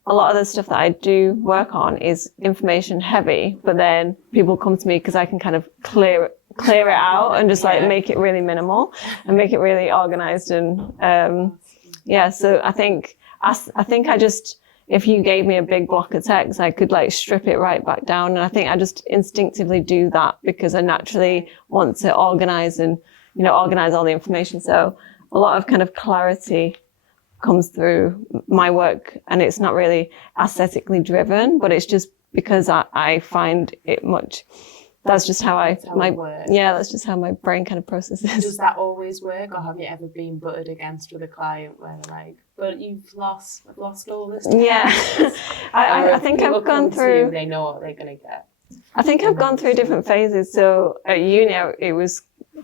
a lot of the stuff that I do work on is information heavy, but then people come to me because I can kind of clear it out and just like make it really minimal and make it really organized. And so I think I just, if you gave me a big block of text, I could like strip it right back down. And I think I just instinctively do that because I naturally want to organize and, organize all the information. So a lot of kind of clarity comes through my work, and it's not really aesthetically driven, but it's just because I find it much that's just how That's how it works. that's just how my brain kind of processes. Does that always work, or have you ever been butted against with a client where they're like, "But I've lost all this time"? Yeah, I think People I've gone come to through. you, they know what they're gonna get. I think I've gone through different phases. So at uni, it was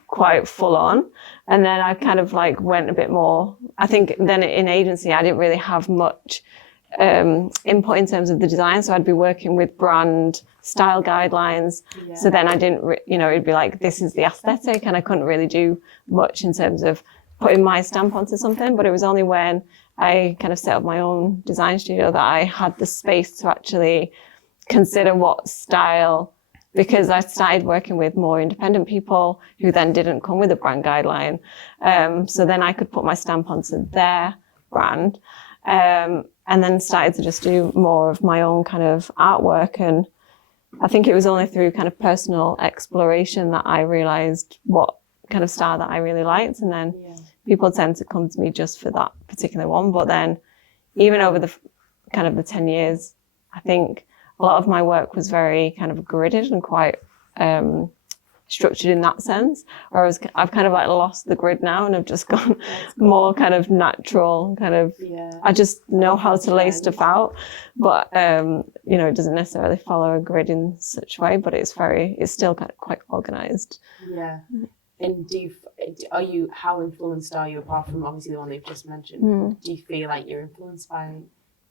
quite full on, and then I kind of like went a bit more. I think then in agency, I didn't really have much input in terms of the design. So I'd be working with brand style guidelines. Yeah. So then I didn't, it'd be like, this is the aesthetic, and I couldn't really do much in terms of putting my stamp onto something. But it was only when I kind of set up my own design studio that I had the space to actually consider what style, because I started working with more independent people who then didn't come with a brand guideline. So then I could put my stamp onto their brand. And then started to just do more of my own kind of artwork. And I think it was only through kind of personal exploration that I realized what kind of style that I really liked. And then people tend to come to me just for that particular one. But then even over the kind of the 10 years, I think a lot of my work was very kind of gridded and quite structured in that sense. Whereas I've kind of like lost the grid now, and I've just gone more kind of natural, kind of, I just know how to lay stuff out. But, it doesn't necessarily follow a grid in such way, but it's still kind of quite organized. Yeah. And how influenced are you, apart from obviously the one they've just mentioned? Do you feel like you're influenced by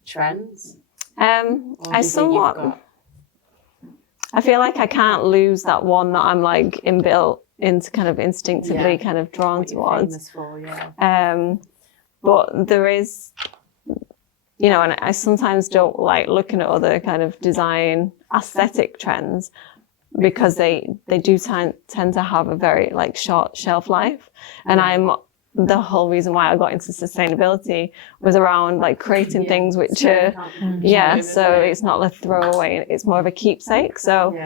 trends? I feel like I can't lose that one that I'm like inbuilt into, kind of instinctively kind of drawn towards. But there is, and I sometimes don't like looking at other kind of design aesthetic trends, because they do tend to have a very like short shelf life. And the whole reason why I got into sustainability was around like creating things which are, so it's not a throwaway, it's more of a keepsake. So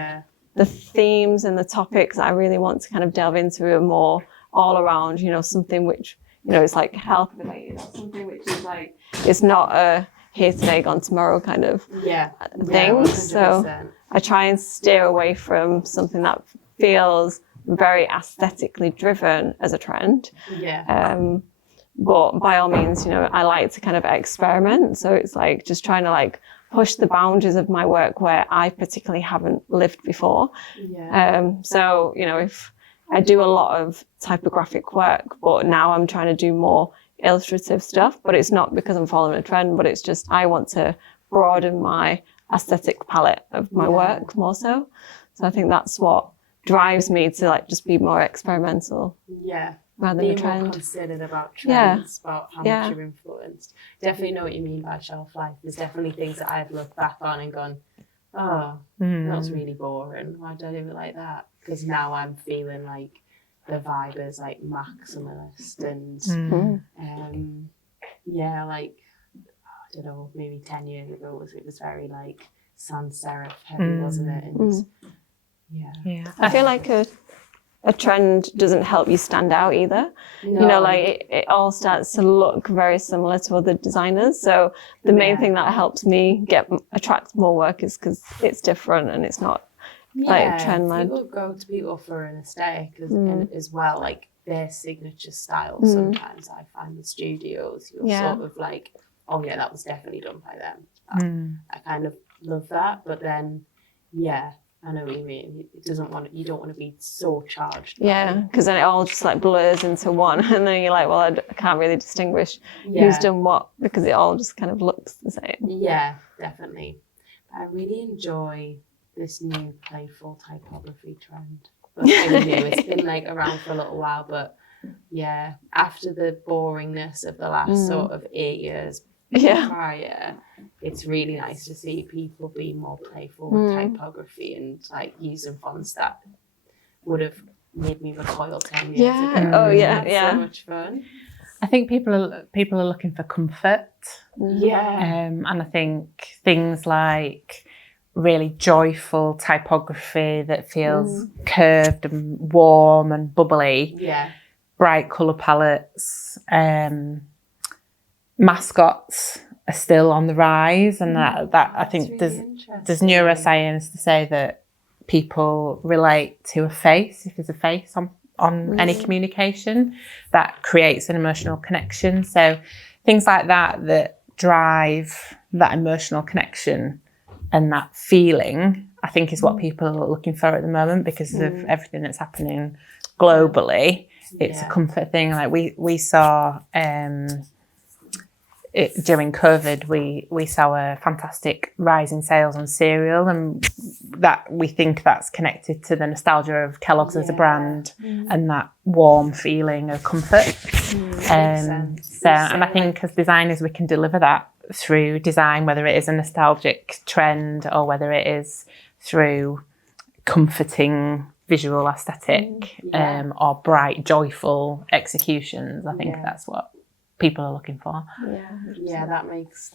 the themes and the topics I really want to kind of delve into are more all around, something which, it's like health related, something which is like, it's not a here today, gone tomorrow kind of thing. So I try and steer away from something that feels very aesthetically driven as a trend. But by all means, I like to kind of experiment. So it's like just trying to like push the boundaries of my work where I particularly haven't lived before. So, if I do a lot of typographic work, but now I'm trying to do more illustrative stuff, but it's not because I'm following a trend, but it's just, I want to broaden my aesthetic palette of my work more so. So I think that's what drives me to like just be more experimental. Rather than a trend. More considered about trends, about how much you're influenced. Definitely know what you mean by shelf life. There's definitely things that I've looked back on and gone, that was really boring. Why did I do it like that? Because now I'm feeling like the vibe is like maximalist and like, I don't know, maybe 10 years ago it was very like sans serif heavy, wasn't it? And I feel like a trend doesn't help you stand out either. Like it all starts to look very similar to other designers. So the main thing that helps me attract more work is because it's different and it's not like trend led. People go to people for an aesthetic as well, like their signature style. Sometimes I find the studios, you're sort of like, oh yeah, that was definitely done by them. I kind of love that, but then I know what you mean. You don't want to be so charged. Because then it all just like blurs into one, and then you're like, well, I can't really distinguish who's done what, because it all just kind of looks the same. Yeah, definitely. I really enjoy this new playful typography trend. But it's been like around for a little while, but after the boringness of the last sort of 8 years prior, it's really nice to see people be more playful with typography and like using fonts that would have made me recoil 10 years ago. So much fun. I think people are looking for comfort. And I think things like really joyful typography that feels curved and warm and bubbly. Bright colour palettes. Mascots are still on the rise, and that I think there's neuroscience to say that people relate to a face, if there's a face on any communication, that creates an emotional connection. So things like that drive that emotional connection and that feeling, I think, is what people are looking for at the moment because of everything that's happening globally. It's a comfort thing. Like we saw during COVID, we saw a fantastic rise in sales on cereal, and that we think that's connected to the nostalgia of Kellogg's as a brand and that warm feeling of comfort. And I think as designers, we can deliver that through design, whether it is a nostalgic trend or whether it is through comforting visual aesthetic or bright, joyful executions. I think that's what people are looking for. Yeah, that makes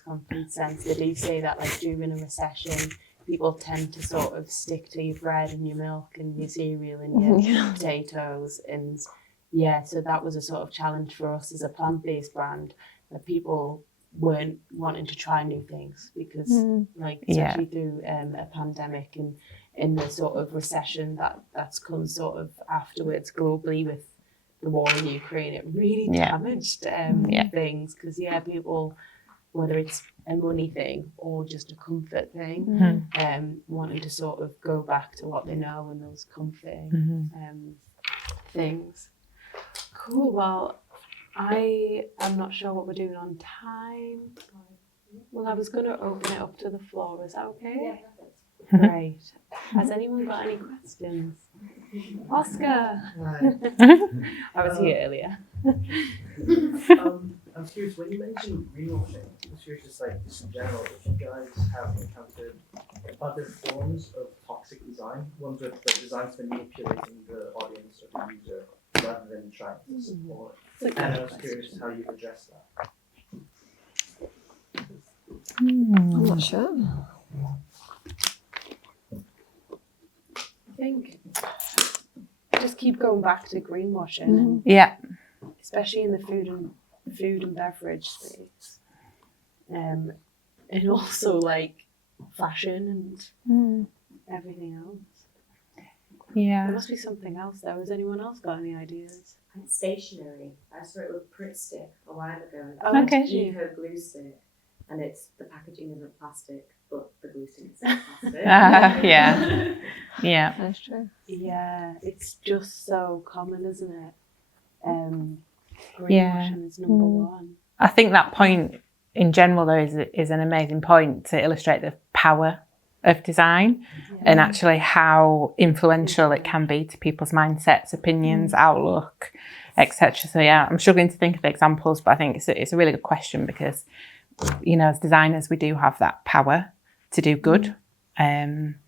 complete sense. They do say that, like, during a recession, people tend to sort of stick to your bread and your milk and your cereal and your potatoes. And so that was a sort of challenge for us as a plant-based brand, that people weren't wanting to try new things because, especially through a pandemic and in the sort of recession that's come sort of afterwards globally with the war in Ukraine, it really damaged things because people, whether it's a money thing or just a comfort thing, wanting to sort of go back to what they know and those comforting things. Cool. Well, I am not sure what we're doing on time. Well, I was going to open it up to the floor. Is that okay? Yeah. Great. Has anyone got any questions? Oscar! I was here earlier. I'm curious, when you mentioned greenwashing, I'm curious, just like just in general, if you guys have encountered other forms of toxic design, ones with the designs manipulating the audience or the user rather than trying to support. And I was curious how you address that. I'm not sure. I think just keep going back to greenwashing, especially in the food and beverage space, and also like fashion and everything else. There must be something else there. Has anyone else got any ideas? And stationery. I saw it with Print Stick a while ago. Oh, okay. did you? Eco glue stick, and it's the packaging isn't plastic, but the glue stick is plastic. Yeah. That's true. Yeah, it's just so common, isn't it? Greenwashing is number one. I think that point in general, though, is an amazing point to illustrate the power of design and actually how influential it can be to people's mindsets, opinions, outlook, etc. So I'm struggling to think of examples, but I think it's a really good question because, as designers, we do have that power to do good. And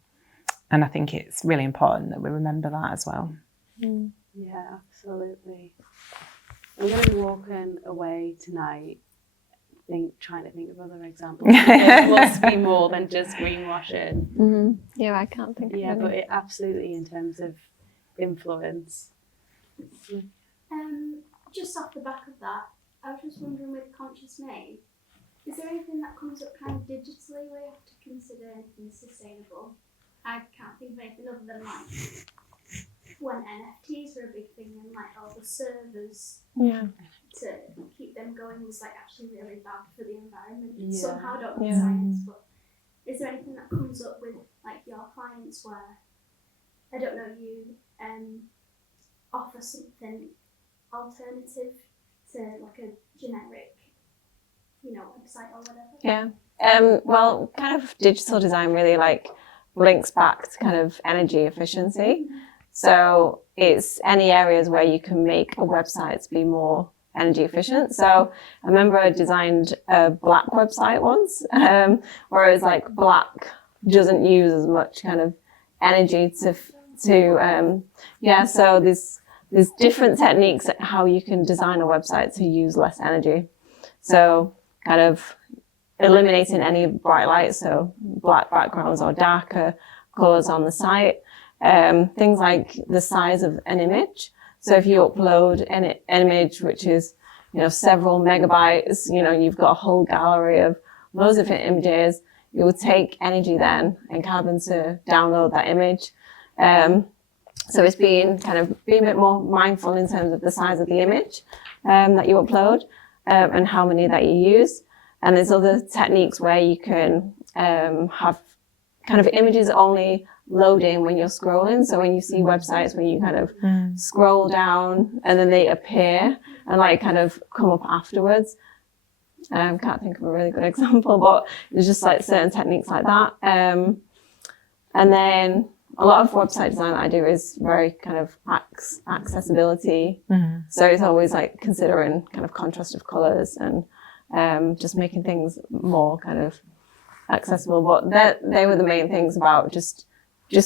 I think it's really important that we remember that as well. Yeah, absolutely. I'm going to be walking away tonight trying to think of other examples. There must be more than just greenwashing. Yeah, I can't think of any. But it absolutely, in terms of influence. Just off the back of that, I was just wondering, with Conscious Made, is there anything that comes up kind of digitally where you have to consider anything sustainable? I can't think of anything other than like when NFTs were a big thing and like all the servers to keep them going was like actually really bad for the environment. Somehow, I don't know science, but is there anything that comes up with like your clients where, I don't know, you offer something alternative to like a generic, website or whatever? Yeah. Well, kind of digital design really like links back to kind of energy efficiency. So it's any areas where you can make a website to be more energy efficient. So I remember I designed a black website once, where it was like black doesn't use as much kind of energy so there's different techniques at how you can design a website to use less energy. So kind of eliminating any bright lights, so black backgrounds or darker colors on the site. Things like the size of an image. So if you upload an image which is, several megabytes, you've got a whole gallery of loads of different images, it would take energy then and carbon to download that image. So it's being a bit more mindful in terms of the size of the image that you upload and how many that you use. And there's other techniques where you can have kind of images only loading when you're scrolling. So when you see websites where you kind of scroll down and then they appear and like kind of come up afterwards. Can't think of a really good example, but there's just like certain techniques like that. And then a lot of website design that I do is very kind of accessibility. So it's always like considering kind of contrast of colors and just making things more kind of accessible. But they were the main things about just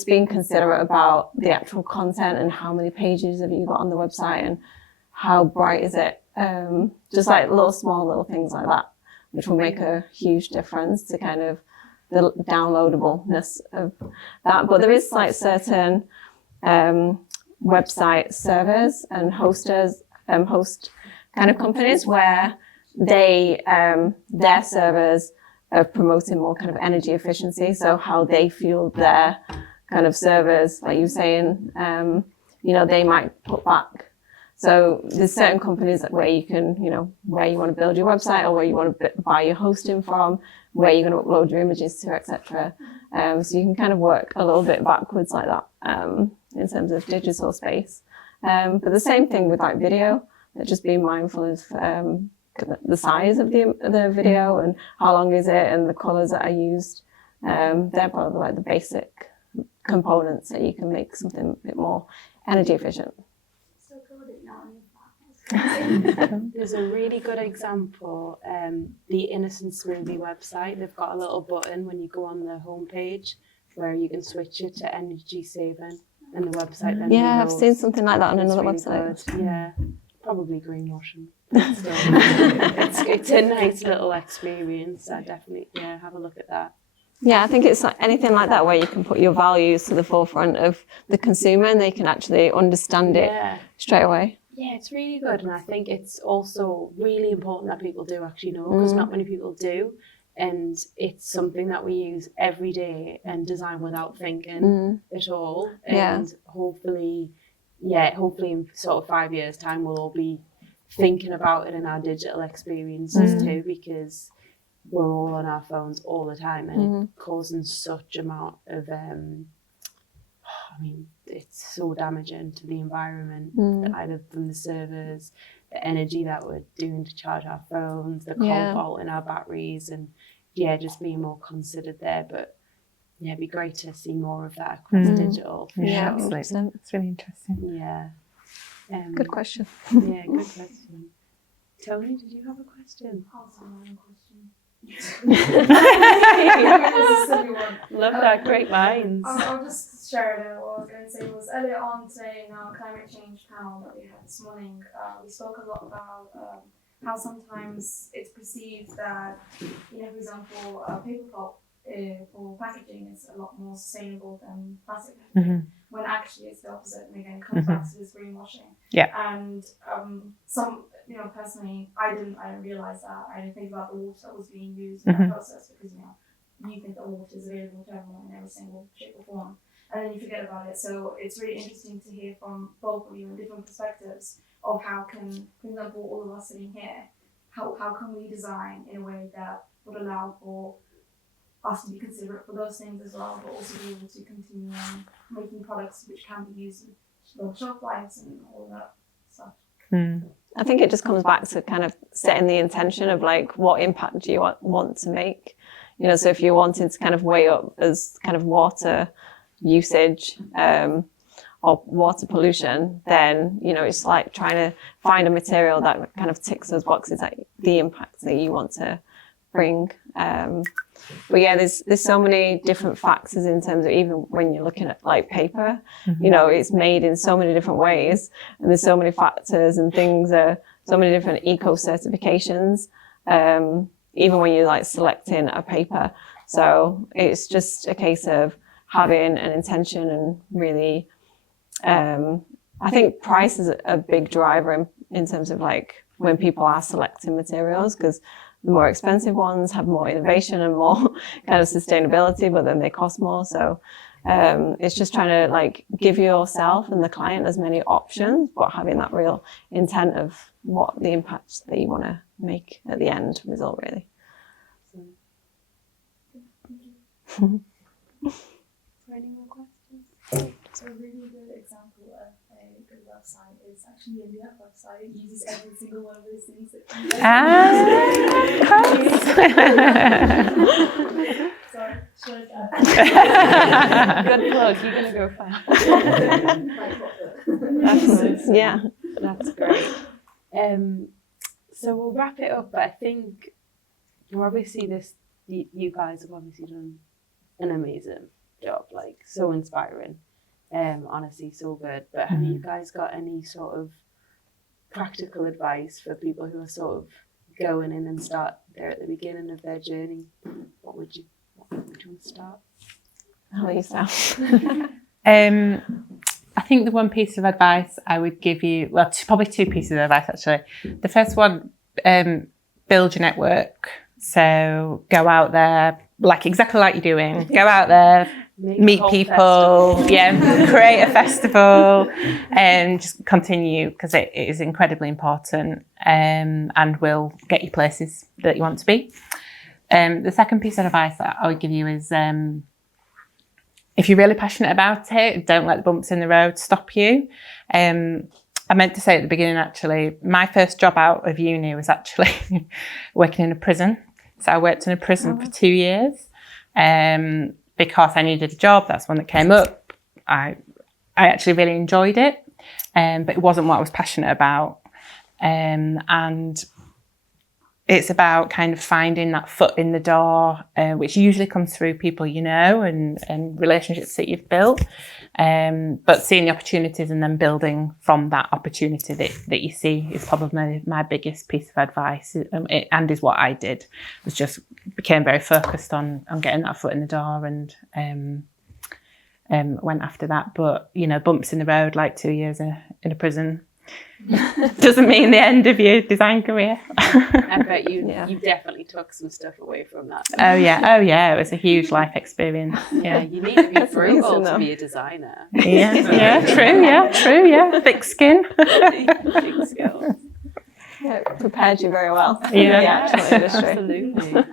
being considerate about the actual content and how many pages have you got on the website and how bright is it. Just like small little things like that, which will make a huge difference to kind of the downloadableness of that. But there is like certain website servers and host kind of companies where they their servers are promoting more kind of energy efficiency. So how they fuel their kind of servers, like you were saying, they might put back. So there's certain companies where you can, where you want to build your website or where you want to buy your hosting from, where you're going to upload your images to, etc. So you can kind of work a little bit backwards like that in terms of digital space. But the same thing with like video, just being mindful of the size of the video and how long is it and the colors that are used. They're probably like the basic components that you can make something a bit more energy efficient. There's a really good example, the Innocent Smoothie website. They've got a little button when you go on the homepage where you can switch it to energy saving, and the website then Yeah, I've reloads. seen something like that on It's another really website. good. Yeah, probably greenwashing. But still, it's a nice little experience. I definitely have a look at that. Yeah, I think it's like anything like that where you can put your values to the forefront of the consumer and they can actually understand it straight away. Yeah, it's really good, and I think it's also really important that people do actually know, because not many people do, and it's something that we use every day and design without thinking at all. And hopefully in sort of 5 years' time, we'll all be thinking about it in our digital experiences too, because we're all on our phones all the time, and it's causing such amount of it's so damaging to the environment, either from the servers, the energy that we're doing to charge our phones, the cobalt in our batteries, and just being more considered there. But it'd be great to see more of that across digital. Yeah, absolutely. It's really interesting. Yeah. Good question. Yeah, good question. Tony, did you have a question? Love that, great minds. I'll just share what I was going to say was earlier on today in our climate change panel that we had this morning, we spoke a lot about how sometimes it's perceived that, for example, paper pulp for packaging is a lot more sustainable than plastic packaging, when actually it's the opposite. And again, it comes back to this greenwashing. Yeah. And personally, I didn't realize that. I didn't think about the water that was being used in that process, because you think that water is available to everyone in every single shape or form, and then you forget about it. So it's really interesting to hear from both of you in different perspectives of how can, for example, all of us sitting here, how can we design in a way that would allow for us to be considerate for those things as well, but also be able to continue on making products which can be used in long shelf lives and all that stuff. I think it just comes back to kind of setting the intention of like, what impact do you want to make? So if you're wanting to kind of weigh up as kind of water usage or water pollution, then, it's like trying to find a material that kind of ticks those boxes, like the impact that you want to bring. But yeah, there's so many different factors in terms of, even when you're looking at like paper, it's made in so many different ways, and there's so many factors and things, so many different eco certifications, even when you're like selecting a paper. So it's just a case of having an intention and really, I think price is a big driver in terms of like when people are selecting materials, because the more expensive ones have more innovation and more kind of sustainability, but then they cost more. So it's just trying to like give yourself and the client as many options, but having that real intent of what the impact that you want to make at the end result, really. Any more questions? So a really good example of a good website is actually the MDF website. It uses every single one of those things that Sorry, should Good plug. You're gonna go fast. Yeah. That's great. So we'll wrap it up, but I think we're obviously you guys have obviously done an amazing job, like so inspiring. Honestly, so good. But have you guys got any sort of practical advice for people who are sort of going in and start there at the beginning of their journey? What would you want to start? How about yourself? I think the one piece of advice I would give you, well, probably two pieces of advice actually. The first one, build your network. So go out there, like exactly like you're doing. Go out there, meet people, create a festival, and just continue because it is incredibly important and will get you places that you want to be. The second piece of advice that I would give you is if you're really passionate about it, don't let the bumps in the road stop you. I meant to say at the beginning, actually, my first job out of uni was actually working in a prison. So I worked in a prison for 2 years because I needed a job. That's one that came up. I actually really enjoyed it, but it wasn't what I was passionate about. And it's about kind of finding that foot in the door, which usually comes through people you know and relationships that you've built. But seeing the opportunities and then building from that opportunity that you see is probably my biggest piece of advice, and is what I did. Was just became very focused on getting that foot in the door and went after that. But you know, bumps in the road like 2 years in a prison doesn't mean the end of your design career. I bet you definitely took some stuff away from that. Oh yeah, it was a huge life experience. Yeah, You need to be frugal to be a designer. True. Thick skin. Big skills. It prepared you very well for Yeah. the actual industry. Absolutely.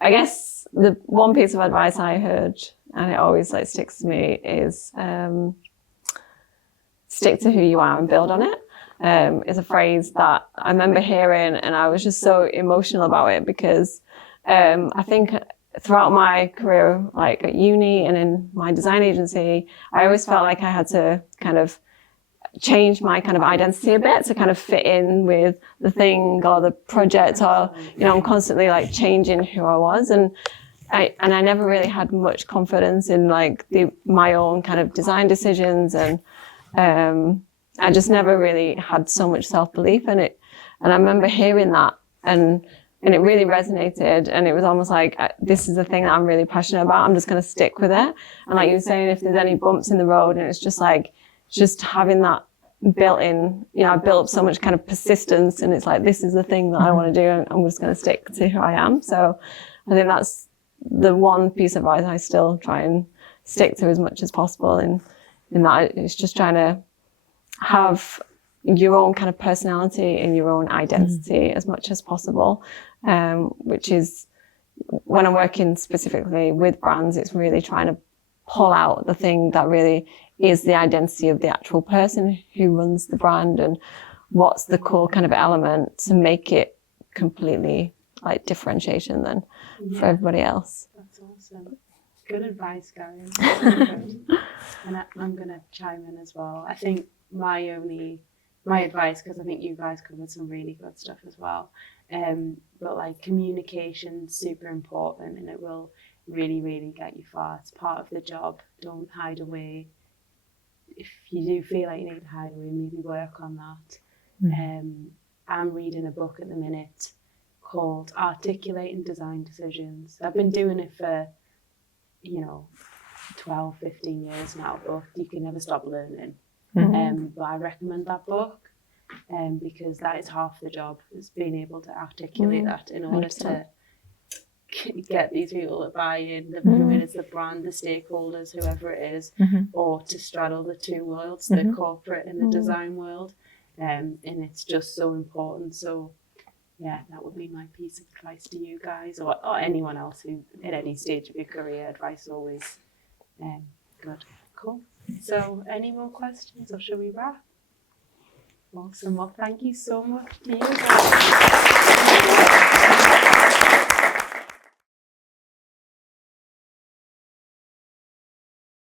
I guess the one piece of advice I heard, and it always like sticks to me, is stick to who you are and build on it. It's a phrase that I remember hearing, and I was just so emotional about it because I think throughout my career, like at uni and in my design agency, I always felt like I had to kind of change my kind of identity a bit to kind of fit in with the thing or the project, or I'm constantly like changing who I was, and I never really had much confidence in like my own kind of design decisions, and I just never really had so much self-belief in it. And I remember hearing that, and it really resonated, and it was almost like, this is the thing that I'm really passionate about, I'm just going to stick with it. And like you were saying, if there's any bumps in the road, and it's just like, just having that built in, I built up so much kind of persistence, and it's like, this is the thing that I want to do, and I'm just going to stick to who I am. So I think that's the one piece of advice I still try and stick to as much as possible, in that it's just trying to have your own kind of personality and your own identity as much as possible, which is, when I'm working specifically with brands, it's really trying to pull out the thing that really is the identity of the actual person who runs the brand, and what's the core kind of element to make it completely like differentiation then for everybody else. That's awesome. Good advice, Gary. And I'm going to chime in as well. I think my advice, because I think you guys covered some really good stuff as well, but like communication's super important, and it will really, really get you far. It's part of the job. Don't hide away. If you do feel like you need to hide away, maybe work on that. I'm reading a book at the minute called Articulating Design Decisions. I've been doing it for 12, 15 years now, but you can never stop learning. But I recommend that book. because that is half the job, is being able to articulate that in order 100%. to get these people to buy in, who it is, the brand, the stakeholders, whoever it is, or to straddle the two worlds, the corporate and the design world. And it's just so important. So yeah, that would be my piece of advice to you guys, or anyone else who at any stage of your career. Advice always good. Cool. So any more questions, or should we wrap? Awesome. Well, thank you so much to you guys.